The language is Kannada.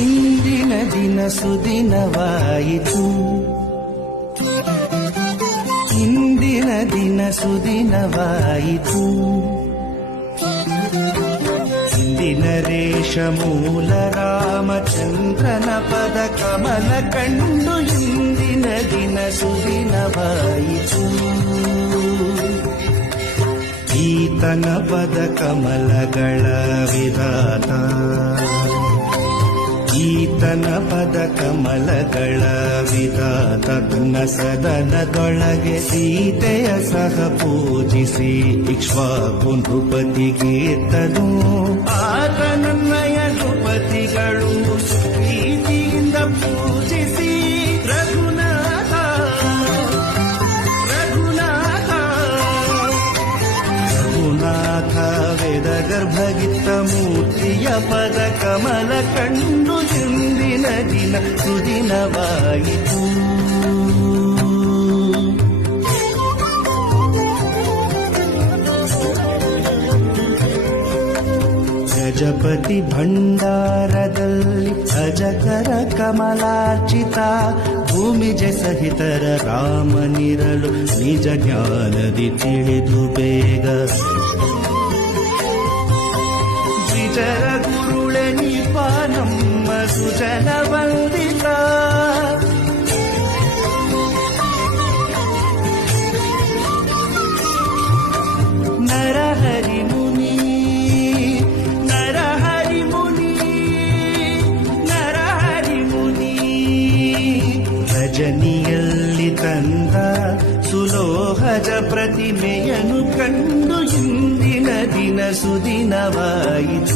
ಇಂದಿನ ದಿನ ಸುದಿನವಾಯಿತು, ಇಂದಿನ ದಿನ ಸುದಿನವಾಯಿತು. ಇಂದಿನ ರೇಷ ಮೂಲ ರಾಮಚಂದ್ರನ ಪದ ಕಮಲ ಕಂಡು ಇಂದಿನ ದಿನ ಸುದಿನವಾಯಿತು. ಈತನ ಪದ ಕಮಲಗಳ ವಿಧಾತ, ಈತನ ಪದ ಕಮಲಗಳ ವಿಧಾತ. ತನ್ನ ಸದನದೊಳಗೆ ಸೀತೆಯ ಸಹ ಪೂಜಿಸಿ ಇಕ್ಷ್ವಾಕು ನೃಪತಿಗೇತನು. ಆತನನ್ನಯ ನೃಪತಿಗಳು ಪ್ರೀತಿಯಿಂದ ಪೂಜಿಸಿ ರಘುನಾಥ ರಘುನಾಥ ರಘುನಾಥ ವೇದ ಗರ್ಭಗಿತ್ತ ಮೂರ್ತಿಯ ಪದ ಕಮಲ ಕಂಡು ಇಂದಿನ ದಿನ ಸುದಿನವಾಯಿತು. ಗಜಪತಿ ಭಂಡಾರದಲ್ಲಿ ಅಜಕರ ಕಮಲಾರ್ಚಿತ. ಭೂಮಿಜ ಸಹಿತರ ರಾಮನಿರಲು ನಿಜ ಜ್ಞಾನದಿ ತಿಳಿದು ಬೇಗ. ದ್ವಿಜರ ಗುರುಳೆ ನಿಪ ನಮ್ಮ ಸುಜನ ವಂದಿತ. ನರಹರಿ ಮುನಿ ನರಹರಿ ಮುನಿ ನರಹರಿ ಮುನಿ. ರಜನಿಯಲ್ಲಿ ತಂದ ಸುಲೋಹಜ ಪ್ರತಿಮೆಯನ್ನು ಕಂಡು ಇಂದಿನ ದಿನ ಸುದಿನವಾಯಿತು.